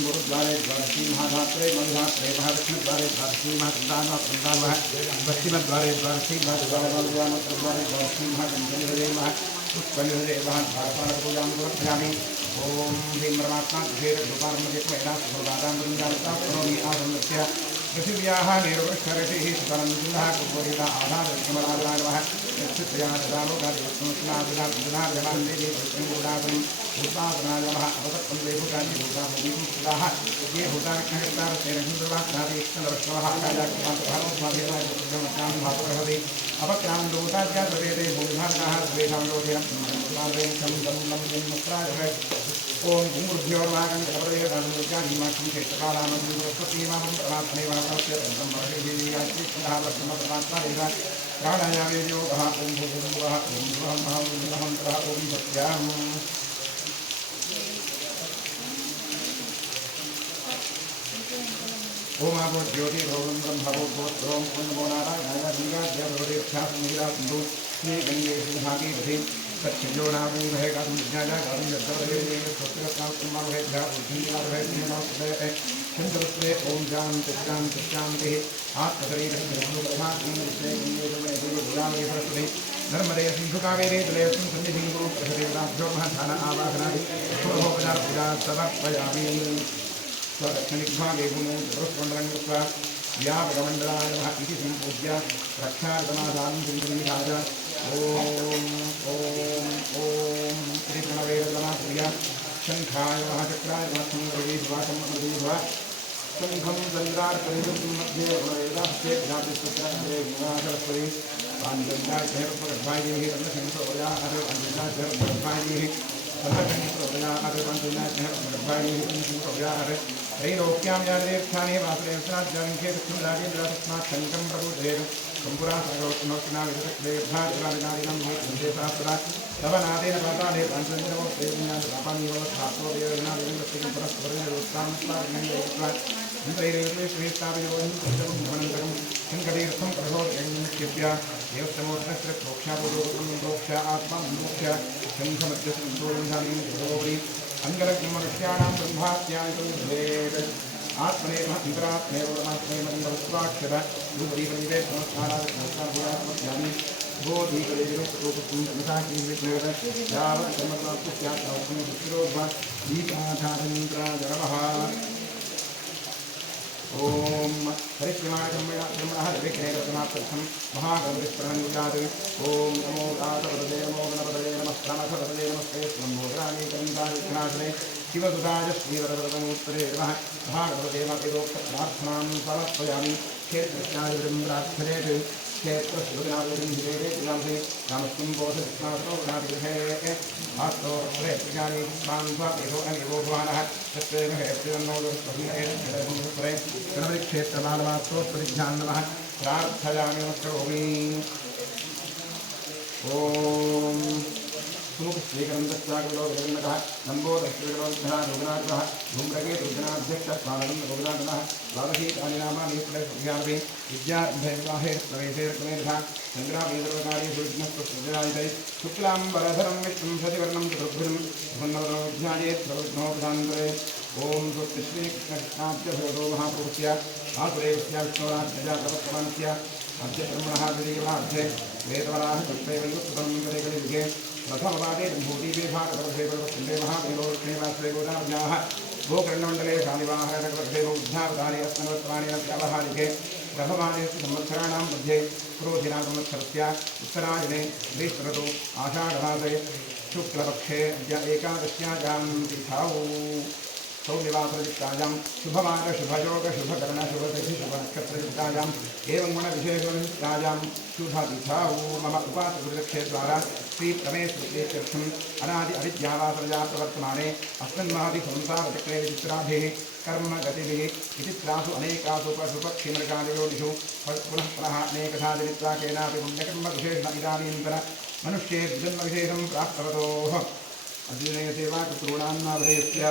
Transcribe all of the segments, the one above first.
गुरुद्वारे द्वारसी महाधात्रे मधुधात्रे महालक्ष्मीद्वारे द्वारसी महाकृतान्वः पश्चिमद्वारे द्वारसी महाद्वारे द्वारसी महागंधनिहरे पुष्पनिहरे महाभारतपूजां समर्पयामि। ओम ह्रीं परमात्मा कुबेर गोपालमयेत्वैना सुभोगादां वृन्दावतां करोमि आसन्दस्य पृथिव्याः निरवृक्षऋषिः सुतरन्दुन्दः कुर्वरिता आधारविक्रमराजराजवः यच्छ्रुत्या ददालोकादिवत्संस्नादिनादिनार्जनान्देवी भूतापनं भूतापनाय नमः अवतत्तं देवभूतानि भूतामुदीभूताः ये भूतानिक्षणकृतारसेनहिन्द्रवाक्रादिक्षणवृक्षवः आकाशाक्षमान्तभावस्वाधीनाय भातुर्हति अपक्रान्दोताज्ञातवेदे भूमिभागाः स्वेषां लोकेन ओम गुरुभ्योर्वागं कलप्रदेशदानुजानीमाक्षं क्षेत्रकालामन्दिरस्वतीमामं प्रार्थनेवाकस्य ब्रह्मर्षिः प्राणायामेयोगः ओम भूर्भुवः ओम भुवः ओम सत्याम्। ओम आपो ज्योति भवं ब्रह्मवो गोत्रों नमो नारायणाय दिव्याद्यवरोदेभ्यासमीरासिन्धु श्री गंगे सिंहागी सच्चिजो नामी भयगा तुम ज्ञाना गारुं यद्दवरे स्वस्तिरत्नात्मभेभ्यः उद्धीनाभेभ्यः शंकरस्ते ओम शांति शांति शांति आत्मशरीरस्ते नर्मदे सिंधु कावेरी जलेऽस्मिन् सन्निधिं कुरु प्रसदेवताभ्यो महाधान आवाहनादि शुभोपचारपूजा समर्पयामि। स्वदक्षिणिग्भागे भूमौ चतुष्कोण्डलं कृत्वा व्यापकमण्डलाय नमः इति सम्पूज्य रक्षासमाधानं सिंहनिधाय ओम ओम ओम श्री प्रणवे नमः शंखाय नमः चक्राय नमः संगरेश्वासं मधुर्वा शंखं चन्द्रार्कनिरुद्धं मध्ये वेदास्ते ज्ञातिस्तुत्रं सरस्वती पाञ्चन्याघ्यर्पगर्भायैः तन्नशंसोर्याः पाञ्चन्याघ्यर्पगर्भायैः तन्नशंसोर्याः त्रैलोक्यां यादेर्थानि वासुदेवस्नाज्जानिखे दक्षिणराजेन्द्रातस्मात् शङ्कं प्रबोधयेत् कंपुरासनोत्तमोत्तमा विदग्धेभ्यादिनादिनां विशेषास्पदा तव नादेन पाताले पाञ्चन्द्रमोत्तेजनादिपानीवत्थात्वोदयनादिनं परस्परयोत्तामस्तारिणं इंद्रैरेश्वेष्टाभियोहिं शङ्करीर्थं प्रभोदयन्निक्षेप्य देवस्तमोत्तस्य प्रोक्षापूर्वकं प्रोक्ष आत्मा मोक्ष शङ्खमध्यसंसोलिधानीं प्रभोवरि अङ्गलग्नमनुष्याणां ब्रह्मात्यानि भेद आत्मनेव अन्तरात्मेव परमात्मेव रूपदीपनिवेद नमस्कारादि बोधीकलेविरोपकुण्डमसाकीर्विद्वेद यावत् कर्मप्राप्तिः स्यात् तावत्समये दुष्टिरोध्वा दीपाधारन्द्राय नमः। ओम हरिश्रमाणः विघ्नेरसमाप्तर्थं महागौरीस्मरणुजात् ओम नमो दातपदे नमो गणपदे नमः क्रमपदे नमस्ते स्वम्भोधराणि कविताविघ्नाशने शिवसुताय श्रीवरदमूर्तये नमः महागणपदेवोक्तप्रार्थनां समर्पयामि। क्षेत्रस्याय ब्रह्मराक्षरेत् क्षेत्रस्योदाविंहिरे रामस्मिं बोधस्नातोनादिगृहे आस्तो प्रेत्यानि स्वान्त्वापेहो अनिवो भवानः तत्त्वेन हेत्रिवन्नोदस्पहिरे गणपतिक्षेत्रबालवास्तोत्परिध्यान् नमः प्रार्थयामि नमस्करोमि। ओम सुमुख श्रीकरन्दस्यागरो विरन्नकः नम्बोदश्रीगरोधः रघुनाथः धूम्रगे रुद्रनाध्यक्ष स्वानन्दं रघुनाथः द्वादशीकानिनामानि प्रवेशयामि विद्याभ्यविवाहे प्रवेशे प्रवेशः चन्द्रावेदर्वकार्येषु विघ्नस्वसृजनायिते शुक्लाम्बरधरं विष्णुं शशिवर्णं चतुर्भुजं धन्वदनोध्यायेत् सर्वविघ्नोपशान्तये। ओम श्रीकृष्णकृष्णाद्यभगवतो महापुरुषस्य आसुरेवस्य विष्णोराज्ञया प्रवर्तमानस्य अद्य ब्रह्मणः द्वितीयवाध्ये वेदवराः तत्रैवयुक्तं कलियुगे प्रथमवादे भूतिवे भारतवर्षे महादेवोक्षेवाश्रये गोदाव्याः गोकर्णमण्डले शालिवाहनगर्भेवोद्धावतारे अस्मन्वर्तमाने व्यावहारिके प्रथमाने संवत्सराणां मध्ये क्रोधिनां संवत्सरस्य उत्तरायणे ग्रीष्मऋतौ आषाढमासे शुक्लपक्षे अद्य एकादश्यां तिथौ सौम्यवासरयुक्तायां शुभमान शुभयोग शुभकर्ण शुभतिथि शुभनक्षत्रयुक्तायां एवं गुणविशेषयुक्तायां शुभतिथौ मम उपासगुरुक्षेद्वारा श्री रमेशतीर्थम् अनादि अविद्यावासरया प्रवर्तमाने अस्मिन् महति संसारचक्रे विचित्राभिः कर्म गतिभिः विचित्रासु अनेकासु पशुपक्षिमृगादियोनिषु पुनः पुनः अनेकधा जनित्वा केनापि पुण्यकर्मविशेषण इदानीन्तन मनुष्ये जन्मविशेषं प्राप्तवतोः अद्वितीयसेवा चतुर्णान्नाभयस्य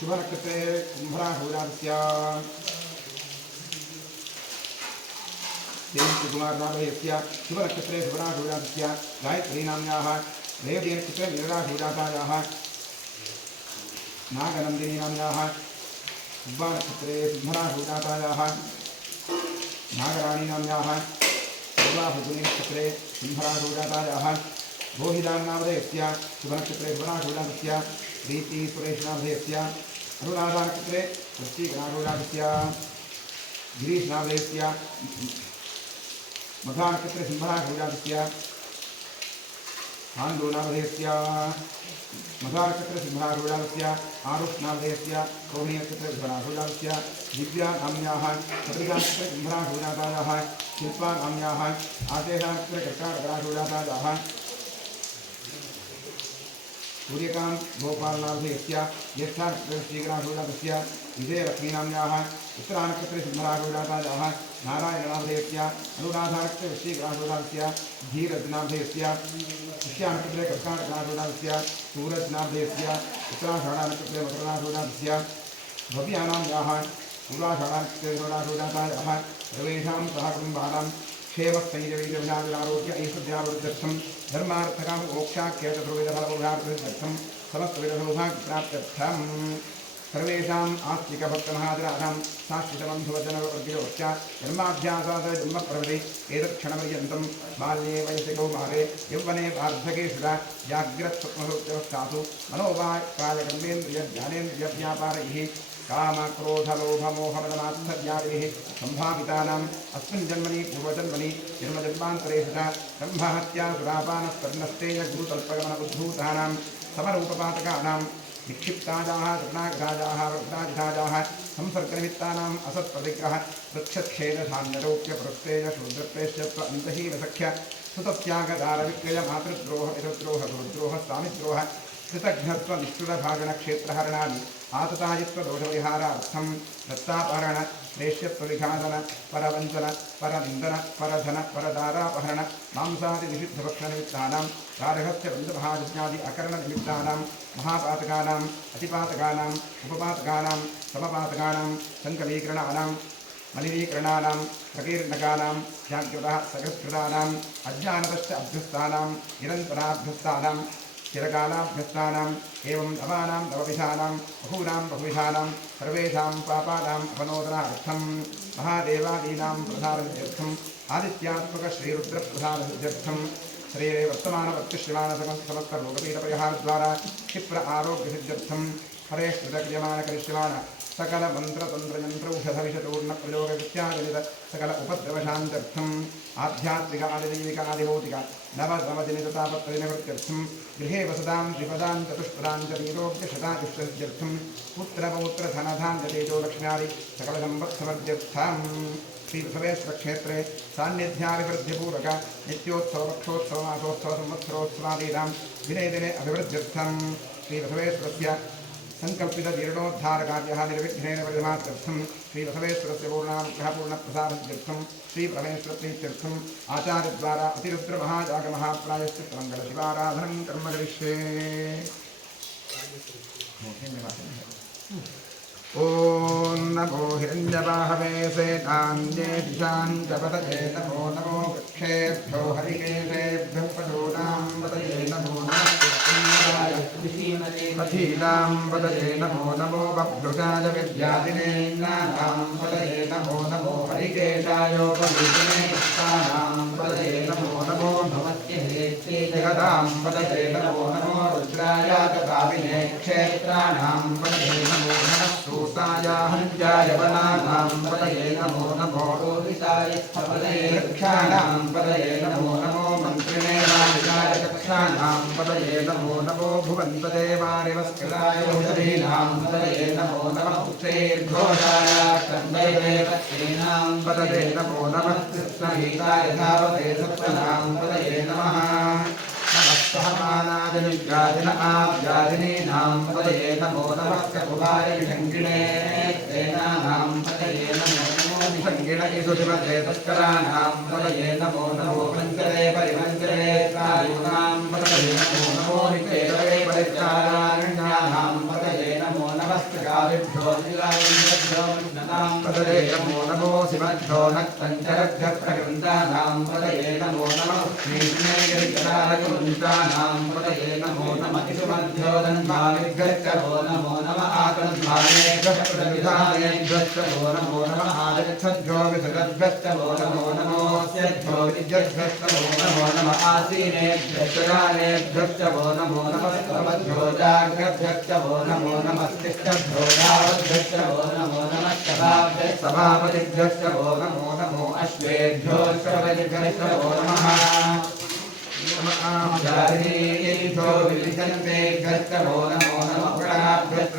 शुभनक्षत्रे कुम्भराशूजातस्य कुमारनाभयस्य शुभनक्षत्रे शुभराशूजातस्य गायत्रीनाम्न्याः रेवतीनक्षत्रे वीरराशूजातायाः नागनन्दिनीनाम्न्याः शुभनक्षत्रे सिंहराशूजातायाः नागराणीनाम्न्याः शुभाहुजुनिनक्षत्रे सिंहराशूजातायाः रोहिदान्नामधेयस्य शुभनक्षत्रे शुभराशूजातस्य प्रीति सुरेशनामधेयस्य अनुराधानक्षत्रे वृश्चिकनाशूजातस्य गिरीशनामधेयस्य मघानक्षत्रे सिंहराशूजातस्य आन्दोनामधेयस्य मघानक्षत्रे सिंहराशूजातस्य आरुष्नामधेयस्य रोहिणीनक्षत्रे शुभराशूजातस्य दिव्यानाम्न्याः चतुर्जानक्षत्रे सिंहराशूजातायाः शिल्पानाम्न्याः आशेषानक्षत्रे कर्काटकराशूजातायाः सूर्यकांत गोपालनामधेयस्य ज्येष्ठानक्षत्रे श्रीगणाशूजातस्य विजयलक्ष्मीनाम्न्याः उत्तरानक्षत्रे सिंहराशूजातायाः नारायणनामधेयस्य अनुराधानक्षत्रे श्रीगणाशूजातस्य धीरजनामधेयस्य पुष्यानक्षत्रे कर्काटकनाशूजातस्य सूरजनामधेयस्य उत्तराषाढानक्षत्रे मकरनाशूजातस्य भव्यानाम्न्याः पूर्वाषाढानक्षत्रे शोणाशूजातायाः सर्वेषां सह कुटुम्बानां क्षेमस्थैर्यवीर्यविनारोग्य ऐश्वर्यावृद्ध्यर्थं धर्मार्थकाम मोक्षाख्यचतुर्विधफलपुरुषार्थसिद्ध्यर्थं समस्तविधसौभाग्यप्राप्त्यर्थं सर्वेषाम् आस्तिकभक्तमहाजनानां साक्षितबन्धुवचनवर्गयोश्च जन्माभ्यासात् जन्मप्रभृति एतत्क्षणपर्यन्तं बाल्ये वयसि कौमारे यौवने वार्धकेषु जाग्रत्स्वप्नसुप्त्यवस्थासु मनोवाक्कायकर्मेन्द्रियज्ञानेन्द्रियव्यापारैः कामक्रोधलोभमोहमदमात्सर्यादिभिः सम्भावितानाम् अस्मिन् जन्मनि पूर्वजन्मनि जन्मजन्मान्तरेषु च ब्रह्महत्यासुरापानस्तन्नस्तेजगुरुतल्पगमनबुद्धूतानां समरूपपातकानां विक्षिप्ताजाः कृष्णाग्राजाः वृद्धाजिधाजाः संसर्गनिमित्तानाम् असत्प्रतिग्रह वृक्षच्छेदधान्यरोप्यपुरस्तेज शूद्रप्रेश्यत्व अन्तहीनसख्य सुतत्यागदारविक्रयमातृद्रोह पितृद्रोह गुरुद्रोह स्वामिद्रोह कृतघ्नत्व निष्ठुरभागणक्षेत्रहरणानि आततायित्वदोषपरिहारार्थं दत्तापहरण प्रेष्यत्वविघातन परवञ्चन परनिन्दन परधन परदारापहरण मांसादिनिषिद्धभक्षणनिमित्तानां गार्हस्य बन्धुमहायज्ञादि अकरणनिमित्तानां महापातकानाम् अतिपातकानाम् उपपातकानां समपातकानां सङ्कलीकरणानां मलिनीकरणानां प्रकीर्णकानां जाग्रतः सकृत्कृतानाम् अज्ञानतश्च अभ्यस्तानां निरन्तराभ्यस्तानां चिरकालाभ्यस्तानाम् एवं नवानां नवविधानां बहूनां बहुविधानां सर्वेषां पापानाम् अपनोदनार्थं महादेवादीनां प्रसादसिद्ध्यर्थम् आदित्यात्मकश्रीरुद्रप्रसादसिद्ध्यर्थं शरीरे वर्तमानवर्तिष्यमानसमस्तरोगपीठपरिहारद्वारा क्षिप्र आरोग्यसिद्ध्यर्थं हरेष्कृतक्रियमाणकरिष्यमाण सकल मन्त्रतन्त्रयन्त्रौषधविषतूर्णप्रयोगविद्याजनित सकल उपद्रवशान्त्यर्थम् आध्यात्मिक आदिदैविक आदिभौतिक नवजनिततापत्रयनिवृत्त्यर्थं गृहे वसतां द्विपदां चतुष्पदां च वीरोग्यशतायुष्यसिद्ध्यर्थं पुत्रपौत्रधनधान्यतेजो लक्ष्म्यादि सकलसम्पत्समृद्ध्यर्थं श्रीबसवेश्वरक्षेत्रे सान्निध्याभिवृद्धिपूर्वक नित्योत्सवपक्षोत्सवमासोत्सव संवत्सरोत्सवादीनां दिने दिने अभिवृद्ध्यर्थं श्रीबसवेश्वरस्य संकल्पित जीर्णोद्धारकार्यः निर्विघ्नेन परिधमात्यर्थं श्रीबसवेश्वरस्य पूर्णानुग्रहपूर्णप्रसादसिद्ध्यर्थं श्रीपरमेश्वरप्रीत्यर्थम् आचार्यद्वारा अतिरुद्रमहाजागमहाप्रायश्चित्तमङ्गलशिवाराधनं कर्म करिष्ये। ॐ नमो हिरण्यबाहवे सेनान्येषाञ्जपतये नमो नमो वृक्षेभ्यो हरिकेशेभ्यः पशूनां पतये नमो नमः। पथीनां पदये नमो नमो बभ्रुषाय विद्यादिने नानां पदये नमो नमो हरिकेशायोपवीतिने तानां पदये नमो नमो जगतां पदये नमो नमो रुद्राय कामिने क्षेत्राणां पदये नमो नमः सूताय हञ्जाय वनानां पदये नमो नमो वृक्षाणां पदये नमो नमो मन्त्रिणे राजाय कक्षाणां पदये नमो नमो भुवन्तदेवारिवस्कृताय औषधीनां पदये नमो नमः उच्चैर्घोषाय कण्डये पत्नीनां पदये नमो नमः कृष्णगीताय धावते सप्तनां पदये नमः सहमानाय निव्याधिन आव्याधिनीनां पदये नमो नमः ककुभाय विषङ्गिणे सेनानां पदये नमो नमो विषङ्गिण इषुधिपते तस्कराणां पदये नमो नमो मञ्जरे परिमञ्जरे कायूनां पदये नमो नमो निकेतवे परिचारारण्यानां पदये नमो नमस्कृताभ्यो निलाभ्यो पदये नमो नमो शिवभ्यो नक्तञ्चरभ्यप्रकृन्तानां पदये नमो नमः श्रीकृष्णेयनां पदये नमो नमः इषुमध्यो दन्भानेभ्यश्च वो नमो नमः आतन्भानेभ्यः प्रतिविधानेभ्यश्च वो नमो नमः आदिच्छद्भ्यो विसर्गभ्यश्च वो नमो नमोऽस्यभ्यो विद्यभ्यश्च वो नमो नमः आसीनेभ्यश्च गानेभ्यश्च वो नमो नमः स्तमभ्यो जाग्रभ्यश्च वो नमो नमः तिष्ठभ्यो यावद्भ्यश्च वो नमो नमः सभापतिभ्यश्च वो नमो नमो अश्वेभ्यो श्रवदिभ्यश्च वो नमः आचार्येभ्यो विलिखन्तेभ्यश्च वो नमो नमः गणाभ्यश्च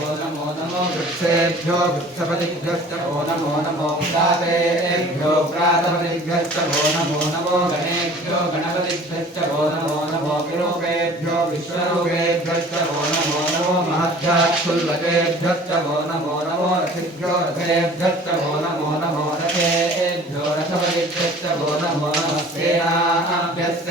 वो नमो नमो वृक्षेभ्यो वृक्षपतिभ्यश्च वो नमो नमो प्रातेभ्यो प्रातपतिभ्यश्च वो नमो नमो गणेभ्यो गणपतिभ्यश्च वो नमो नमो विरूपेभ्यो विश्वरूपेभ्यश्च वो नमो नमो महद्भ्यात्फुल्लतेभ्यश्च वो नमो नमो रथिभ्यो रथेभ्यश्च वो नमो नमो रथेभ्यो रथपतिभ्यश्च वो नमो नमः सेनाभ्यश्च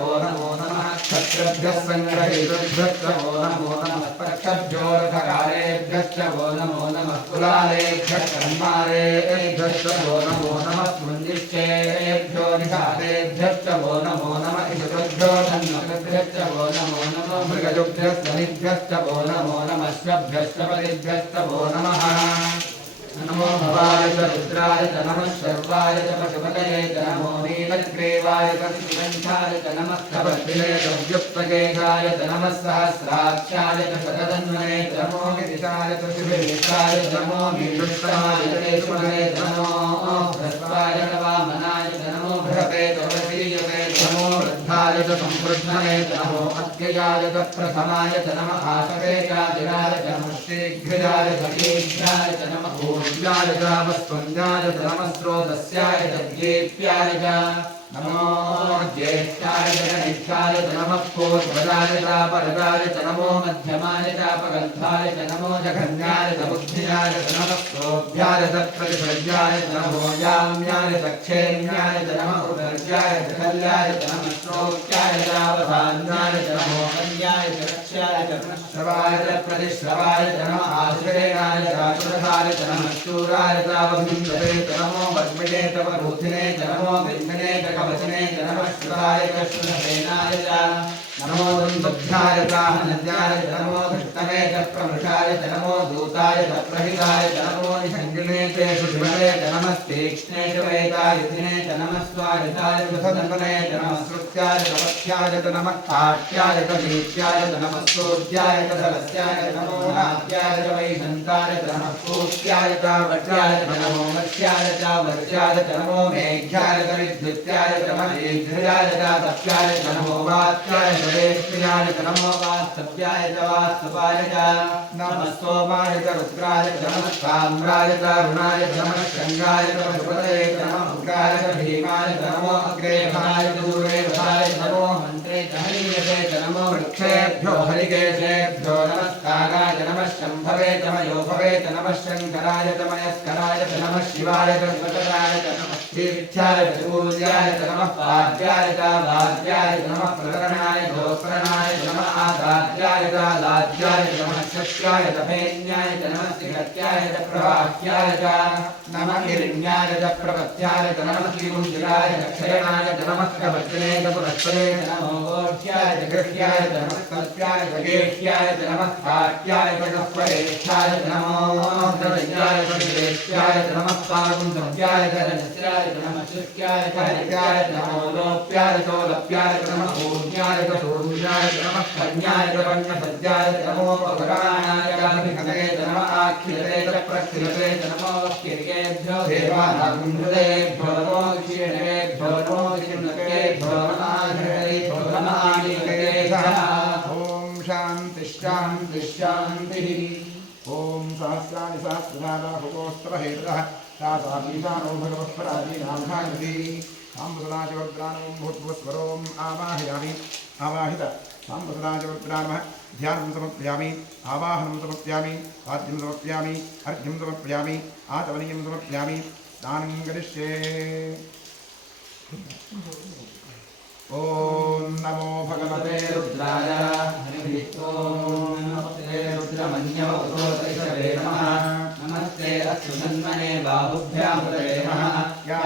वो नमो नमः क्षत्रभ्यः सङ्ग्रहेतुभ्यश्च वो नमो नमः पक्षभ्यो रथकारेभ्यश्च वो नमो नमः कुलालेभ्यः कर्मारेभ्यश्च वो नमो नमः स्मृतिश्चेभ्यो निषादेभ्यश्च वो नमो नमः इषुभ्यो धन्वभ्यश्च वो नमो नमः मृगजुभ्यस्तनिभ्यश्च वो नमो नमः श्वभ्यश्च पतिभ्यश्च वो नमः नमो भवाय च रुद्राय च नमः शर्वाय च पशुपतये च नमो नीलग्रीवाय च शिवञ्छाय च नमः कपत्रिणे च व्युक्तकेशाय च नमः सहस्राक्षाय च शतधन्वने च नमो गिरिशाय च शिवेशाय च नमो नीलुत्तमाय च केशवने च नमो ह्रस्वाय च वामनाय च नमो बृहते च वशीयते च नमो वृद्धाय च संवृद्धने च नमो अत्ययाय च प्रथमाय च नमः आशकेशाय च नमः शीघ्राय च शीघ्राय च नमः ज्ञाय च वस्त्वन्याय च नमः स्रोतस्याय च ज्ञेप्याय च नमो ज्येष्ठाय च कनिष्ठाय च नमः पूर्वजाय च परजाय च नमो मध्यमाय च अपगन्धाय च नमो जघन्याय च बुद्धियाय च नमः स्तोभ्याय च प्रतिपद्याय च नमो याम्याय च क्षेम्याय च नमः उदर्याय च कल्याय च नमः श्रोत्याय च अवधान्याय च नमो कल्याय च रक्ष्याय च श्रवाय च प्रतिश्रवाय च नमः आश्रयणाय च आश्रधाय च नमः शूराय च अवभिन्दते च नमो वज्मिने च वरूथिने च नमो विन्मने च कवचने च नमः श्रुताय च श्रुतसेनाय च नमो दन्तभ्याय च हनन्याय च नमो धृष्टमे च प्रमृषाय च नमो दूताय च प्रहिताय च नमो निषङ्गिणे च शुचिमते च नमः तीक्ष्णे च वेदायुधिने च नमः स्वायुधाय च सदन्वने च नमः श्रुत्याय च वक्ष्याय च नमः काट्याय च दीप्याय च नमः स्तोत्याय च धलस्याय च नमो नाट्याय च वैशन्ताय च नमः पूत्याय च वट्याय च नमो मत्स्याय च वर्ज्याय च नमो मेघ्याय च विद्युत्याय च महेन्द्रयाय च तप्याय च नमो वात्याय च वेष्ट्याय च नमो वास्तव्याय च वास्तवाय च नमः सोमाय च रुद्राय च नमः साम्राय च अरुणाय च नमः शृङ्गाय च पशुपतये च नमः उग्राय च भीमाय च नमो अग्रेभाय च दूरेभाय च नमो मन्त्रे च हरियते च नमो वृक्षेभ्यो हरिकेशेभ्यो नमस्काराय च नमः शम्भवे च मयोभवे च नमः शङ्कराय च मयस्कराय च नमः शिवाय च स्वतराय च नमः तीर्थ्याय च पूज्याय च नमः पाद्याय च वाद्याय च नमः प्रकरणाय गोकरणाय च नमः आदाद्याय च लाद्याय च नमः शक्याय च भेन्याय च नमः सिगत्याय च प्रवाह्याय च नमः हिरण्याय च प्रपत्याय च नमः श्रीमुञ्जिराय च क्षयणाय च नमः कवचने च पुरस्परे च नमो गोष्ठ्याय च गृह्याय च नमः कल्प्याय च गेह्याय च नमः काट्याय च गह्वरेष्ठाय च नमो द्रव्याय च विदेश्याय च नमः पागुन्धव्याय च रजस्याय च नमः शुक्याय च हरित्याय च नमो लोप्याय च लप्याय च नमः पूज्याय च शून्याय च नमः कन्याय च पण्यसद्याय च नमो पवराणाय च अभिहते च नमः आख्यते च प्रखिलते च नमो किर्येभ्यो देवानागुंहृतेभ्यो नमो क्षीणेभ्यो नमो क्षिण्णकेभ्यो नमः हृदयेभ्यो नमः आनीकेभ्यः ॐ शान्ति शान्ति शान्तिः ॐ सहस्राणि सहस्रधा बाहुगोस्त्रहेतुः तासापीशानो भगवः पराधीनाभागति साम्बसदाचवर्द्राणं भूत्वस्वरोम् आवाहयामि आवाहित साम्बसदाचवर्द्राणः ध्यानं समर्पयामि आवाहनं समर्पयामि वाद्यं समर्पयामि अर्घ्यं समर्पयामि आचमनीयं समर्पयामि दानं करिष्ये ॐ नमो भगवते रुद्राय नमस्ते रुद्रमन्यवतोषवे नमः नमस्ते अश्वन्मने बाहुभ्यां तवे नमः या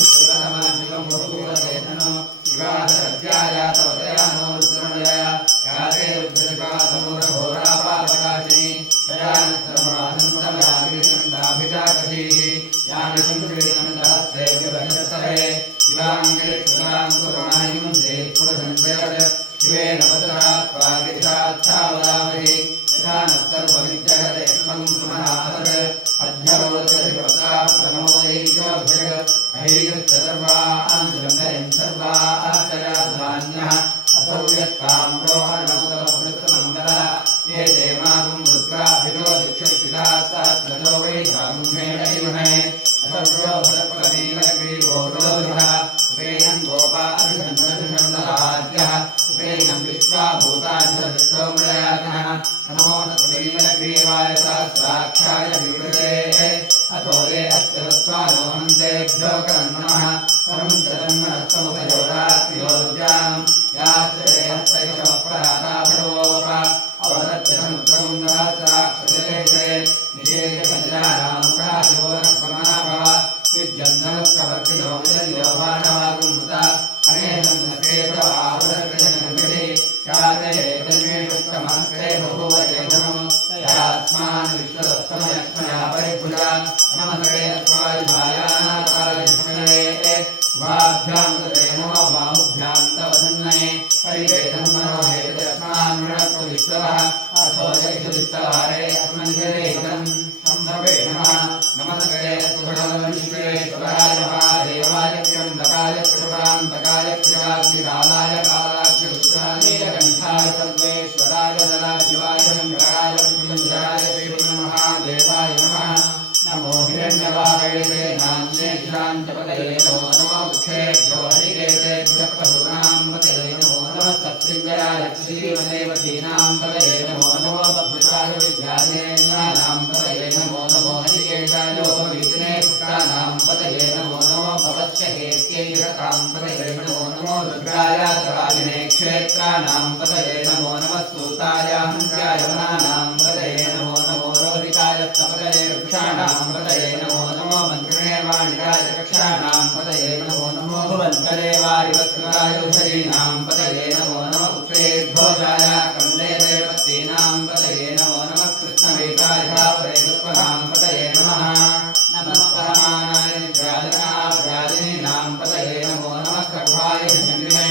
शिवतमाशिवं बहुभूतवेदनो शिवासत्याय तवदयानो रुद्रमलय या ते रुद्रशिवासमूढघोरापापकाशिनी तया नस्तमासन्तमयाभिसन्दाभिजाकशीः या निसंकृतमन्दहस्ते विभजतरे शिवाङ्गलिकृतां कुर्माणिं देवपुरसंवेद शिवेन वचनात् प्रातिशाच्छावदामहि यथा नस्तर्वमित्यगते एकं सुमनाहत अध्यरोदशिवता प्रणोदैकोऽभ्यग अहेयस्तर्वान् जम्भरिं सर्वाश्चर्याधान्यः असौ यत्काम्रोहणमुदमृतमङ्गलः ये देवागुं रुद्राभिरो दिक्षुषिताः सहस्रजो वै धामुखेण इमहे असव्यो भरपकनीलग्रीवोरोधः उपेयं गोपाधिषण्डः उपेयं विश्वाभूताधिविष्टोमृयातनः नमो नीलग्रीवाय सहस्राक्षाय विवृते अथो ये अत्यवत्वारोहन्तेभ्यो करन्नमः परं जगन्मनस्तमुपयोगात्योर्जां यास्ते हस्तैषमपराताभरोः अवदत्यसमुद्रगुण्डसहस्राक्षते निषेधकजरामुखाशिवोरस्वमनाभव विद्यन्दमुत्कवर्तिनो विजयोभानवागुंहृता अनेकं सकेशवावरकृतनगति याते एतन्मेषुष्टमहस्ते बहुवचेतनम् तयास्मान् विश्वदत्तमयक्ष्मया परिभुजा नमस्ते त्वायुभायानाथाय स्मये वाभ्यां तते नमो बाहुभ्यां तव धन्मये परिवेदं मनोहेतस्मान् मृणक्तु विश्वः अथो जयिषुदिष्टवारे अस्मन्निवेदं सम्भवे नमः नमस्ते भगवन्विश्वेश्वराय महादेवाय त्र्यम्बकाय त्रिपुरान्तकाय त्रिवाग्निकालाय कालाग्निरुद्रानीलकण्ठाय सर्वेश्वराय सदाशिवाय शङ्कराय विष्णुराय श्रीमहादेवाय नमः नमो हिरण्यवाहवे नान्येक्षान्तपतये नमो नमो वृक्षेभ्यो हरिकेशेभ्यः पशूनां पतये नमो नमः सत्सृङ्गराय श्रीमदेवतीनां पतये नमो नमो बभ्रुषाय विद्याधेन्द्राणां पतये नमो नमो हरिकेशाय लोकवीतिने पुष्टानां पतये नमो नमो भवस्य हेत्यैरतां पतये नमो नमो रुद्राय तवाजिने क्षेत्राणां पतये नमो नमः सूताय हन्त्याय वनानां पतये नमो नमो रोहिताय पतये वृक्षाणां पतये नमो नमो मन्त्रिणे वाणिकाय कक्षाणां पतये नमो नमो भुवन्तरे वारिवस्त्राय उषरीणां पतये नमो नमः पुत्रेभ्योजाय कण्डे देवतीनां पतये नमो नमः कृष्णवेताय भावरेतत्वनां पतये नमः नमः परमानाय व्याजनाभ्याजिनीनां पतये नमो नमः खड्वाय शङ्गिने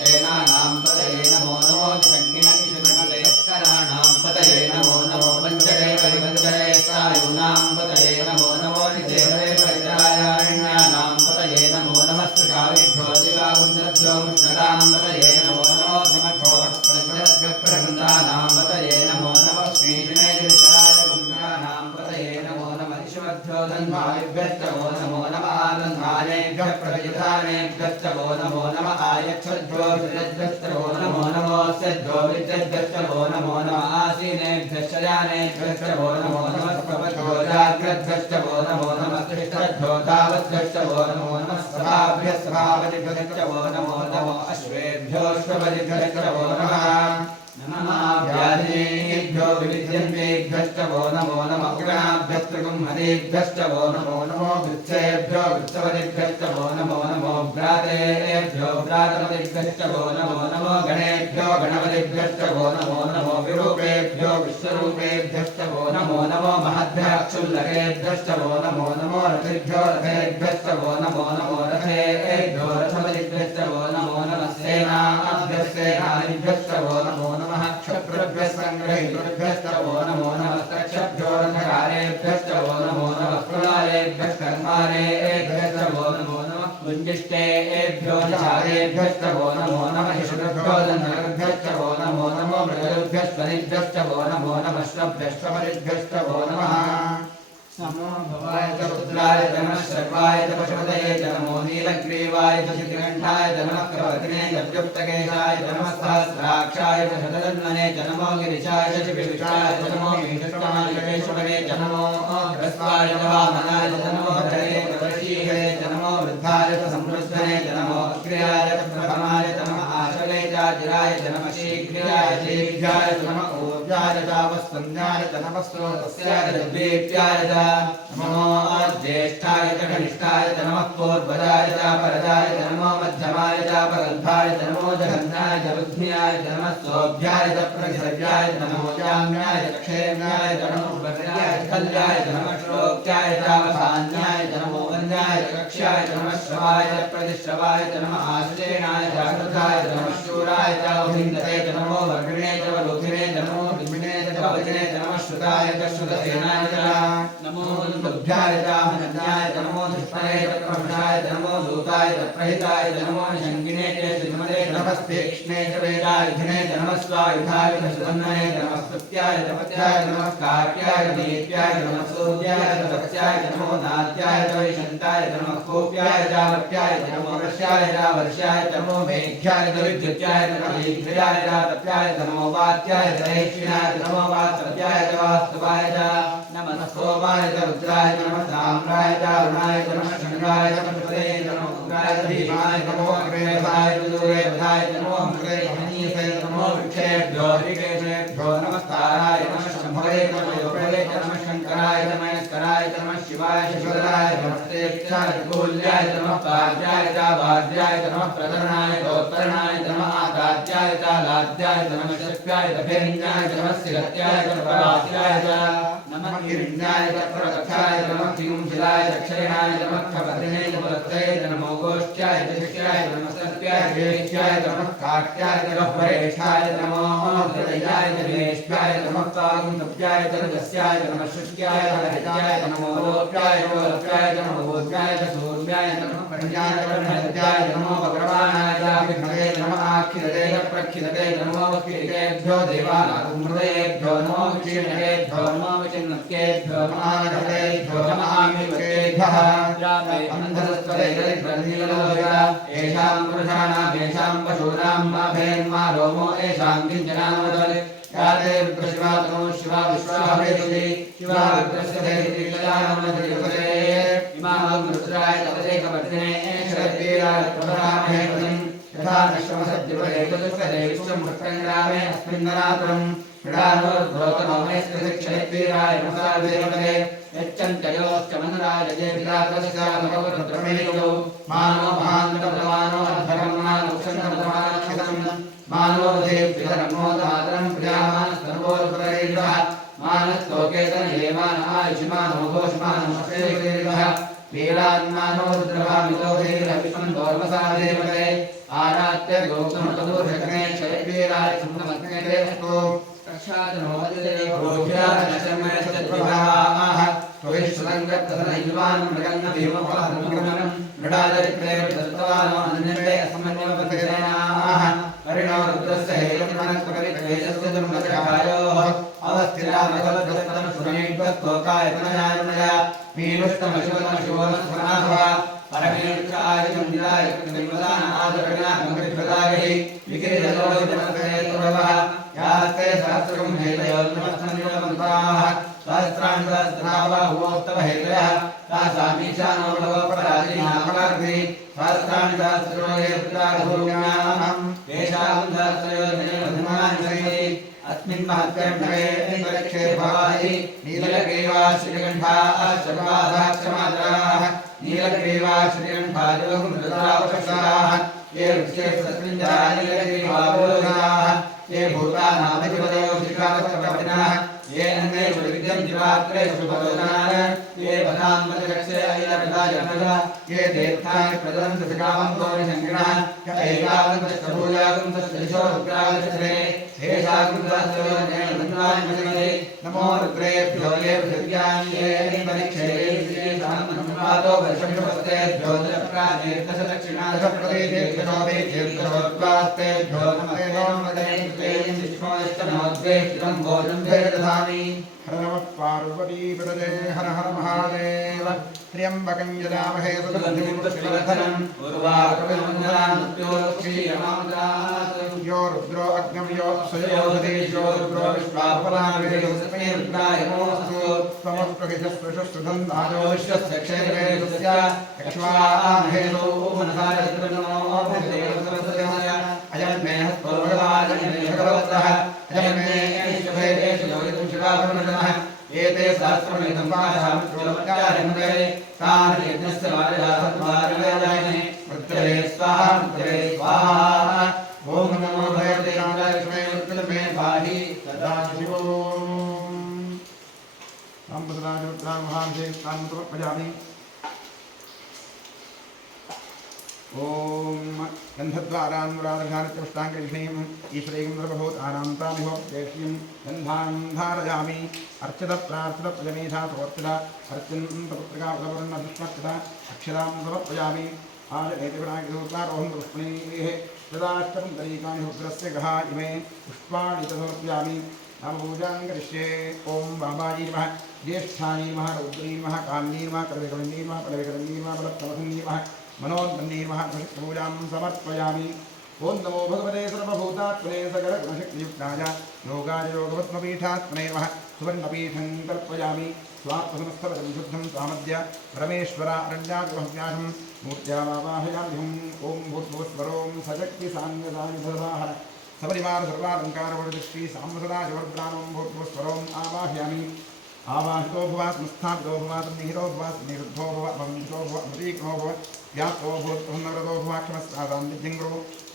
सेनानां पतये नमो नमो शङ्गिनकिशकराणां पतये नमो नमो पञ्चरे परिवन्दरे सायूनां पतये नमो नमो निदेवरे परित्रायारण्यानां पतये नमो नमः स्त्रिकाविभ्यो दिवागुन्दभ्यो मुष्णकां पतये नमो नमो समक्षोभक्प्रजभ्यः प्रगन्धानां पतये नमो नमः श्रीजनेजराय गुन्धानां पतये नमो नमः ईश्वभ्यो धन्वायुभ्यश्च नमो नमः आनन्दाय आनेभ्यः प्रतिधानेभ्यश्च वो नमो नमः आयच्छद्भ्यो विद्यभ्यश्च वो नमो नमोऽस्यद्भ्यो विद्यभ्यश्च वो नमो नमः आसीनेभ्यश्च यानेभ्यश्च वो नमो नमः स्वपद्भ्यो जाग्रद्भ्यश्च वो नमो नमः तिष्ठद्भ्यो तावद्भ्यश्च वो नमो नमः सभाभ्यः सभापतिभ्यश्च वो नमो नमः अश्वेभ्योऽश्वपतिभ्यश्च वो नमः व्याधिनेभ्यो विविध्यन्तेभ्यश्च वो नमो नमः गणाभ्यस्त्रिगुंहनेभ्यश्च वो नमो नमो वृक्षेभ्यो वृक्षपतिभ्यश्च वो नमो नमो भ्रातरेभ्यो भ्रातपतिभ्यश्च वो नमो नमो गणेभ्यो गणपतिभ्यश्च वो नमो नमो विरूपेभ्यो विश्वरूपेभ्यश्च वो नमो नमो महद्भ्यः क्षुल्लकेभ्यश्च वो नमो नमो रथेभ्यो रथेभ्यश्च वो नमो नमो रथेभ्यो रथपतिभ्यश्च वो नमो नमः सेनाभ्यः सेनानिभ्यश्च वो नमो नमः क्षत्रभ्यः सङ्ग्रहीतृभ्यश्च वो नमो नमः तक्षभ्यो रथकारेभ्यश्च वो नमो नमः प्रलारेभ्यः कर्मारेभ्यश्च वो नमो नमः कुञ्जिष्टेभ्यो चारेभ्यश्च वो नमो नमः शिशुभ्यो दन्तभ्यश्च वो नमो नमो मृगभ्यश्वनिभ्यश्च वो नमो नमः श्वभ्यश्वपरिभ्यश्च वो नमः नमो भवाय च रुद्राय च नमः शर्वाय च पशुपतये च नमो नीलग्रीवाय च शितिकण्ठाय च नमः कवतिने च व्युक्तकेशाय च नमः सहस्राक्षाय च शतधन्वने च नमो गिरिशाय च शिपिविशाय च नमो मीशष्टमाय च केशवने च नमो ह्रस्वाय च वामनाय च नमो धरे च वशीहे च नमो वृद्धाय च संवृद्धने च नमो अग्र्याय च प्रथमाय च नमः आशवे च जिराय च नमः शीघ्र्याय शीघ्राय च नमः ऊर्जाय च वस्वन्याय च नमः स्रोतस्याय च द्वीप्याय च नमो ज्येष्ठाय च कनिष्ठाय च नमः पूर्वजाय च परजाय च नमो मध्यमाय च प्रगल्भाय च नमो जघन्याय च बुद्ध्याय च नमः सोऽभ्याय च प्रगल्भ्याय च नमो जाम्याय च क्षेम्याय च नमो वर्याय च कल्याय च नमः श्लोक्याय च वसान्याय च नमो वन्द्याय च कक्ष्याय च नमः श्रवाय च प्रतिश्रवाय च नमः आश्लेनाय च अकृताय च नमः शूराय च उहिन्दते च नमो वर्गिणे च वरुधिने च नमो विद्मिने च कवचिने च नमः श्रुताय च श्रुतसेनाय च नमो दुर्भ्याय च हनन्याय च नमो धृष्णाय च प्रभृषाय च नमो दूताय च प्रहिताय च नमो निषङ्गिने च श्रीमते च नमः तीक्ष्णे च वेदायुधिने च नमः स्वायुधाय च सुदन्वने च नमः स्तुत्याय च पत्याय च नमः कार्याय च दीप्याय च नमः सूर्याय च तस्याय च नमो नाद्याय च वैशन्ताय च नमः कोप्याय च वर्प्याय च नमो वर्ष्याय च वर्ष्याय च नमो मेघ्याय च विद्युत्याय च नमः ईघ्र्याय च तप्याय च नमो वात्याय च दैक्षिणाय च नमो वात्सव्याय च वास्तवाय च नमः सोमाय च रुद्राय च नमः साम्राय च अरुणाय च नमः शृङ्गाय च पशुपतये च नमो उग्राय च भीमाय च नमो अग्रेधाय च दूरेधाय च नमो अग्रे महनीयसे च नमो वृक्षेभ्यो ऋकेशेभ्यो नमस्ताराय नमः शम्भवे च नमः योगवे च नमः शङ्कराय च महेश्वराय च नमः शिवाय शिवराय च नमस्तेभ्याय च कूल्याय च नमः पाद्याय च वाद्याय च नमः प्रतरणाय च उत्तरणाय च नमः आदाद्याय च लाद्याय च नमः शक्याय च फेन्याय च नमः सिगत्याय च परात्याय च नमः हिरण्याय च प्रदक्षाय च नमः तिंशिलाय च क्षयणाय च नमः खपत्रिणे च पुलत्तये च नमो गोष्ठ्याय च शिष्याय च नमः सर्प्याय च ज्येष्ठ्याय च नमः काट्याय च गह्वरेष्ठाय च नमो हृदयाय च ज्येष्ठ्याय च नमः काकुन्तप्याय च रजस्याय च नमः शुष्क्याय च हरिताय च नमो लोप्याय च वोलप्याय च नमो भोज्याय च सूर्याय च नमः प्रज्ञाय च ब्रह्मज्ञाय च नमो भगवानाय च विघ्नते च नमः आखिरते च प्रक्षिरते च नमो वक्रीतेभ्यो देवानां मृदेभ्यो नमो विचिन्नकेभ्यो नमो विचिन्नकेभ्यो नमानघटेभ्यो नमामिवकेभ्यः अन्धस्वरैर्ब्रह्मीलोय येषां पुरुषाणां येषां पशूनां मा भेन्मा रोमो येषां किञ्चनामदले याते रुद्रशिवा तमो शिवा विश्वाभेदुली शिवा रुद्रस्य देहि ललानमधिपते इमां रुद्राय तदेकवर्धिने शरद्वीराय प्रभरामहेपतिं यथा नश्वमसद्युपदे चतुष्पदे विश्वं भक्तङ्ग्रामे अस्मिन्नरात्रम् ृढानोर्ध्रोतमोमेस्कृतिक्षयद्वीराय नमसादेवते यच्चन्तयोश्च मनुराय जयभिरातस्यामकवरुद्रमेयो मानो महान्तप्रमानो अध्वरं मानुक्षन्तप्रमानक्षितम् मानो देव्यधर्मोदातरं प्रियामानस्तर्वोरुपरेभ्यः मानस्तोकेतनयेमान आयुष्मानो घोषमानमस्तेभ्यः वीरान्मानो रुद्रभामितो धीरविश्वं दोर्वसादेवते आरात्य गोक्तमतदूषकने क्षयद्वीराय सुन्दमग्नेदेवतो रक्षादनो वदिदेवोभ्यानशमयश्चद्विभाः त्वविश्वसङ्गत्तसनयुवान् मृगन्नभीमोहनम् मृडादरित्रेवतत्वानो अन्यन्ते असमन्वपतिसेनाः हरिणो रुद्रस्य हेयमनस्पकरित्वेजस्य दुर्मचकायोः अवस्थिरामकलद्वत्तमसुरमेभ्यस्तोकाय तनयान्नया मीनुष्टमशुवनशुवनस्वनाभः परमेश्वराय चंद्राय कृष्णविदान आदरणा नमस्कृतायै विकिरजलोय नमस्ते प्रभवः यास्ते सहस्रकं हेतयोर्नमस्तन्योमन्ताः सहस्राणि सहस्राबाहुवोस्तव हेतयः तासामीशानोपराजीनामकार्ति सहस्राणि सहस्रोयेत्राघूर्म्याहम् येषां सहस्रयोर्निमधुमानि अस्मिन् महत्कर्णवे परीक्षे भवाहि नीलग्रीवा श्रीकण्ठा शर्वाधाः क्षमादराः नीलग्रीवा श्रीकण्ठा योगमृतावशाः ये वृक्षे सस्मिञ्जरा नीलग्रीवावलोकाः ये भूतानामधिपतयो श्रीकालकपतिनः ये अन्वेषु विद्यं जीवात्रेषु भगवतान् ये पदाम्बरक्षे अयलपिताजनः ये देवतानि प्रददन्तु सकामं गौरीशङ्करः य एकादशभूयागं सस्यशो रुद्रागच्छते शेषागं सहस्रयोजनेन धन्वानि मदे नमो रुद्रेभ्यो ये पृथिव्यान्ये परीक्षेतो वर्षमिषपस्ते ज्योतिरप्राणे दश दक्षिणादशप्रदेशेभ्यो नमते नमते विष्णोदस्तनोद्वेष्टितं भोजनं भेदधामि हर नमः पार्वतीपतये हर हर महादेव त्र्यम्बकं यजामहे सुगन्धिं पुष्टिवर्धनम् उर्वारुकविमन्दनामृत्योर्क्षीयमामृतात् यो रुद्रो अग्निं यो अक्षयो यो रुद्रो विश्वापरावेदो तस्मै रुद्राय नमोऽस्तु समस्पृहितस्पृशस्तुधन्धायो विश्वस्य क्षेत्रवेदस्य यक्ष्वामहेतो मनसा रुद्रनमो भूदेवसरस्वत्याय अयं मे हस्तोर्भगवान् मे भगवतः अयं मे शुभेषु योगितं शिवाभरणः एते सहस्रमेतं पादः मृत्योपचारन्ते तान् यज्ञस्य वारयासत्वारयायने रुद्रे स्वाहा रुद्रे स्वाहा ॐ नमो भगवते रामाय रुद्रमे पाहि सदा शिवो रामभद्राजोत्रामहांसे तान्मुपजामि ओम गन्धद्वारान्मुरादघानत्यष्टाङ्गविष्णीम् ईश्वरेयं सर्वभूत आनान्तामिहो देशीं गन्धां धारयामि अर्चितप्रार्चितप्रजमेधा समर्पिता अर्चिन्तपुत्रिकावलवर्णदुष्मर्पिता अक्षरां समर्पयामि आजनेतिविनायकसूत्रारोहं पुष्पणीः यदाष्टपुण्डरीकानि रुद्रस्य ग्रहा इमे पुष्पाणि च समर्पयामि नामपूजां करिष्ये ॐ बाबाजी नमः ज्येष्ठायै नमः रौद्री नमः कान्यै नमः करवेकवन्यै नमः पलवेकरण्यै नमः बलत्तमसन्यै नमः मनोन्मन्यै नमः पूजां समर्पयामि ॐ नमो भगवते सर्वभूतात्मने सकलगुणशक्तियुक्ताय योगाय योगपद्मपीठात्मने नमः सुवर्णपीठं कल्पयामि स्वात्मसमस्तपदं शुद्धं सामद्य परमेश्वरारण्यादिवहव्यासं मूर्त्यावाहयाम्यहम् ॐ भूर्भुवस्वरों सशक्तिसान्यसानिधर्वाहर सबरिमार सर्वालङ्कारवर्दश्री साम्सदाशिवर्द्रानं भूर्भुवस्वरोम् आवाहयामि आवाहितो भव संस्थापितो भव सन्निहितो भव निरुद्धो भव भवितो भव मृतीक्नो भव व्याप्तो भूत्पुनरतो भव क्षमस्तादान्निज्यङ्गो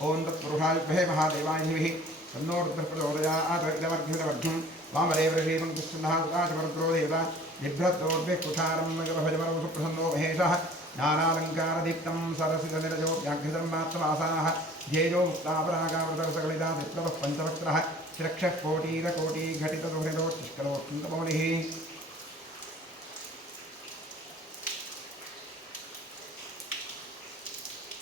ॐ तत्पुरुषाय विद्महे महादेवाय धीमहि तन्नो रुद्रः प्रचोदयात् इदमर्घ्यमर्घ्यं वामदेवऋषीमं कृष्णः सुताशवरुद्रो देवता बिभ्रद्रोर्भिः कुठारं भजमरं सुप्रसन्नो महेशः ज्ञानालङ्कारदीप्तं सरसिजनिरजो व्याघ्रधर्मात्मवासाः ध्येयो मुक्तापरागावृतरसकलिता विप्लवः पञ्चवक्त्रः शिरक्षः कोटिरकोटिघटितसुहृदोच्चिष्करोत्तमौलिः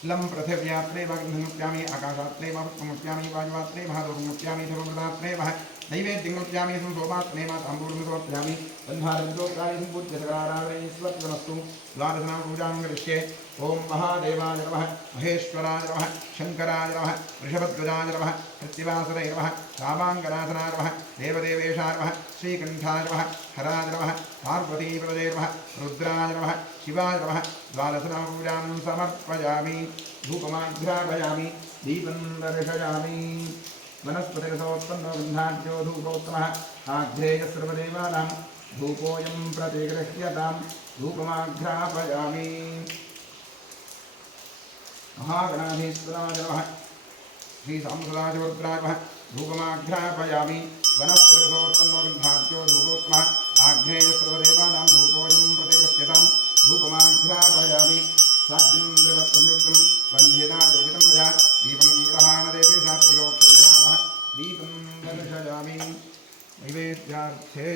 लं पृथिव्यात्रे वाग्निमुप्यामि आकाशात्रे पुष्पमुप्यामि वायुवात्रे महादोर्मुप्यामि धर्मप्रदात्रे वः नैवेद्यमुप्यामि सोमात्रे ताम्बूलमुपयामि बन्धारविदोत्राय सम्पूज्य सकलाराधनेश्वरस्तु द्वादशनां पूजां करिष्ये ॐ महादेवाय नमः महेश्वराय नमः शङ्कराय नमः वृषभध्वजाय नमः कृत्तिवासरे नमः रामाङ्गनाथनाय नमः देवदेवेशाय नमः श्रीकण्ठाय नमः हराय नमः पार्वतीपदये नमः रुद्राय नमः शिवाय नमः द्वादशनां पूजां समर्पयामि धूपमाघ्रापयामि दीपं दर्शयामि वनस्पतिरसोत्पन्नो गन्धाढ्यो धूपोत्तमः आघ्रेयस्सर्वदेवानां धूपोऽयं प्रतिगृह्यतां धूपमाघ्रापयामि महागणाधीश्वराय नमः श्रीसांसदाशिवरुद्राय नमः धूपमाघ्रापयामि वनस्पतिरसोत्पन्नो गन्धाढ्यो धूपोत्तमः आघ्रेयस्सर्वदेवानां धूपोऽयं प्रतिगृह्यतां धूपमाघ्रापयामि साध्यन्द्रवत्संयुक्तं बन्धेनायोजितं मया दीपं ग्रहाणदेवेशात् विलोक्यविरामः दीपं दर्शयामि नैवेद्यार्थे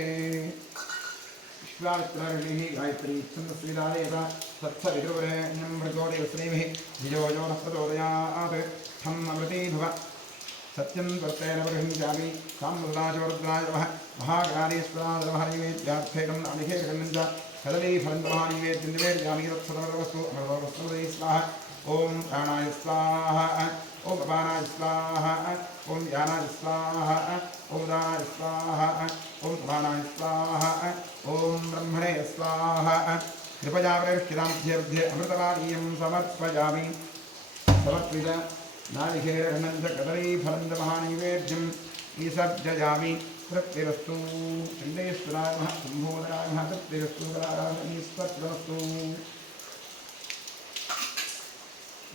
विश्वामित्रऋषिः गायत्री छन्दस्विदालयता तत्सवितुर्वरेण्यं भर्गो देवश्रीभिः धियो यो नः प्रचोदयात् ठम् अमृती भव सत्यं वर्तेन बर्हिञ्चामि साम्सदाशिवरुद्राय नमः महागणाधीश्वराय नमः नैवेद्यार्थेकम् अनिखेकं च कदली फलन्दमानि वेद्यन्वेद्यामि तत्सदवस्तु अमरवस्तुदे स्वाहा ओम प्राणाय स्वाहा ओम अपानाय स्वाहा ओम ज्ञानाय स्वाहा ओम उदानाय स्वाहा ओम समानाय स्वाहा ओम ब्रह्मणे स्वाहा कृपया वृष्टिराम्भ्यर्भ्य अमृतवाणीयं समर्पयामि समर्पित नारिकेलघ्नं च कदलीफलन्दमहानैवेद्यम् ईसर्जयामि तृप्तिरस्तु चण्डेश्वराय नमः शम्भोदराय नमः तृप्तिरस्तु ईश्वरस्तु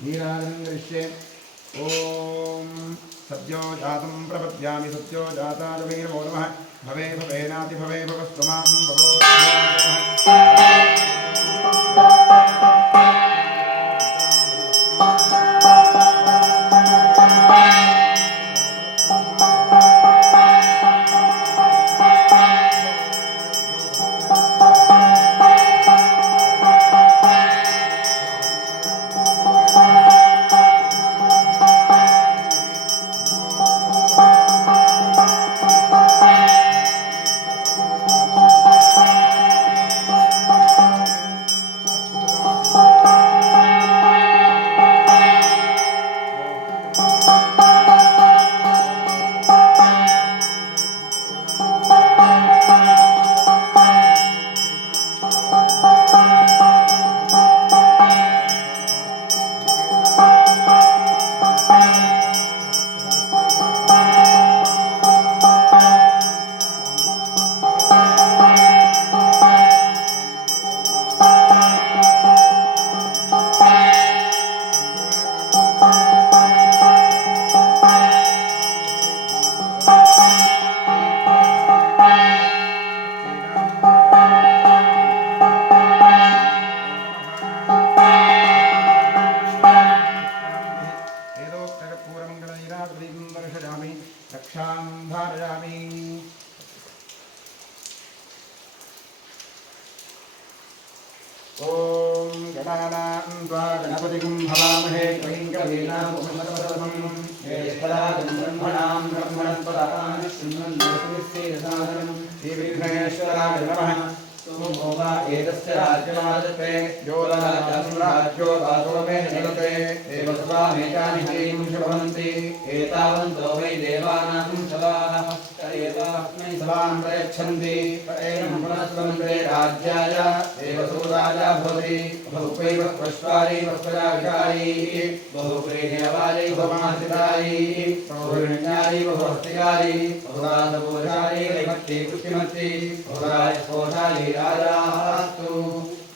नीराजनङ्गरिष्ये ॐ सद्यो जातं प्रपद्यामि सद्यो जाताय नमो नमः भवे भवेनाति भवे भवस्तु मां भवो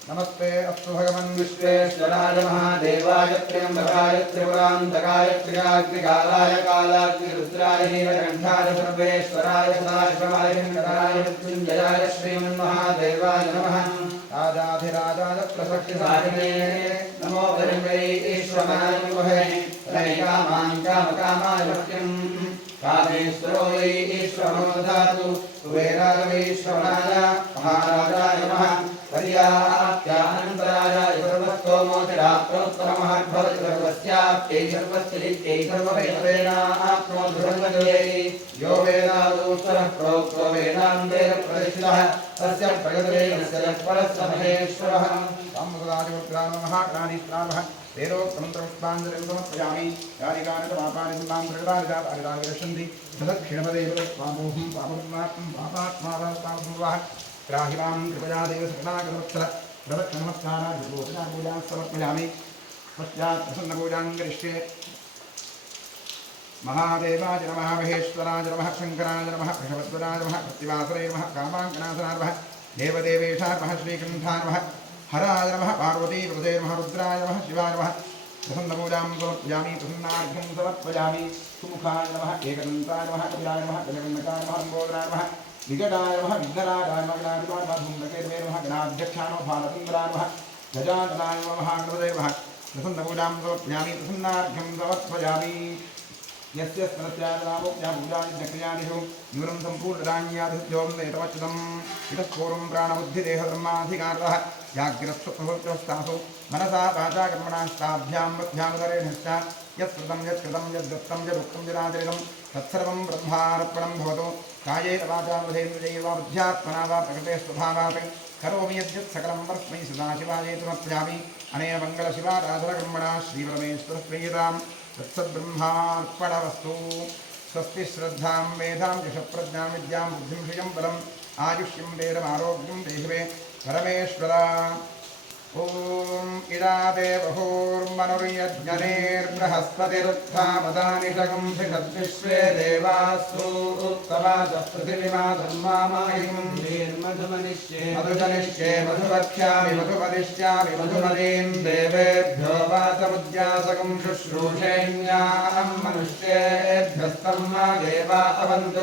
नमस्ते अस्तु भगवन् विश्वेश्वराय महादेवाय त्र्यम्बकाय त्रिपुरान्तकाय त्रिगाग्निकालाय कालाग्निरुद्राय नीलकण्ठाय सर्वेश्वराय सदाशिवाय शङ्कराय मृत्युञ्जयाय श्रीमन्महादेवाय नमः राजाधिराजाय प्रशक्तिसारिणे नमो वै ईश्वराय नमः कामां कामकामाय मह्यं कामेश्वरो वै ईश्वरो ददातु कुबेराय वैश्वराय महाराजाय नमः पर्याप्त्यानन्तराय सर्वस्तोमोतिराप्नोत्तममहद्भवति सर्वस्याप्त्यै सर्वस्यैत्यै सर्वभैरवेणाप्नोति सर्वजयै यो वेदादोत्तरः प्रोक्तो वेदान्तेन प्रतिष्ठितः तस्य प्रगतिरेण परस्य महेश्वरः साम्बुदादिवक्त्रानो महाकानीत्रावः वेदोक्तमन्त्रपुष्पाञ्जलिं समर्पयामि यानि कानि च पापानि सन्तां प्रकृतानि जातानि विरशन्ति तदक्षिणपदेव स्वामोहं पापमुन्नात्मं पापात्मावः राहिवां कृपया देव सकलागतवत्सल प्रदक्षिणमस्कारादिपूजां समर्पयामि पश्चात् प्रसन्नपूजां करिष्ये महादेवाय नमः महेश्वराय नमः शङ्कराय नमः वृषभध्वजाय नमः प्रतिवासरे नमः कामाङ्कनाथनाय नमः देवदेवेशाय नमः श्रीकण्ठाय नमः हराय नमः पार्वतीपदे नमः रुद्राय नमः शिवाय नमः प्रसन्नपूजां समर्पयामि प्रसन्नार्घ्यं समर्पयामि सुमुखाय नमः एकदन्ताय नमः कपिलाय नमः गजकर्णकाय नमः लम्बोदराय नमः विकटाय नमः विघ्नराजाय नमः गणाधिपाय नमः धूम्रकेतवे नमः गणाध्यक्षाय नमः भालचन्द्राय नमः गजाननाय नमः महागणपतये नमः प्रसन्नपूजां समर्पयामि प्रसन्नार्घ्यं समर्पयामि यस्य स्मरत्यादावोक्याभूजानिक्रियादिषु न्यूनं सम्पूर्णराण्याधित्यों एतवच्युतम् इतः पूर्वं प्राणबुद्धिदेहधर्माधिकारः जाग्रत्स्वप्रभृतिस्तासु मनसा वाचा कर्मणास्ताभ्यां मध्यामुदरेणश्च यत्कृतं यद्दत्तं यदुक्तं यदाचरितं तत्सर्वं ब्रह्मार्पणं भवतु कायेन वाचा मधेन्द्रियैः वा बुद्ध्यात्मना वा प्रकृते स्वभावात् करोमि यद्यत् सकलं परस्मै सदाशिवायेतु समर्पयामि अनेन मङ्गलशिवाराधनकर्मणा श्रीपरमेश्वरप्रीयतां तत्सद्ब्रह्मार्पणवस्तु स्वस्ति श्रद्धां मेधां यशप्रज्ञां विद्यां बुद्धिं श्रियं बलम् आयुष्यं वेदमारोग्यं देहिवे परमेश्वर ॐ इडादे बहूर्मनुर्यज्ञनेर्बृहस्पतिरुत्थामदानिषगं षड्विश्वे देवास्तु उत्तमादः पृथिवीमाधर्मामायिं मधुजनिष्ये मधुवक्ष्यामि मधुवदिष्यामि मधुमतीं देवेभ्यो वाचमुद्यासकं शुश्रूषेण्यां मनुष्येभ्यस्तं मा देवा अवन्तु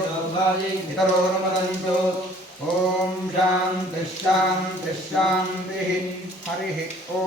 इतरोनुमदन्तु ॐ शान्तिः शान्तिः शान्तिः हरिः ॐ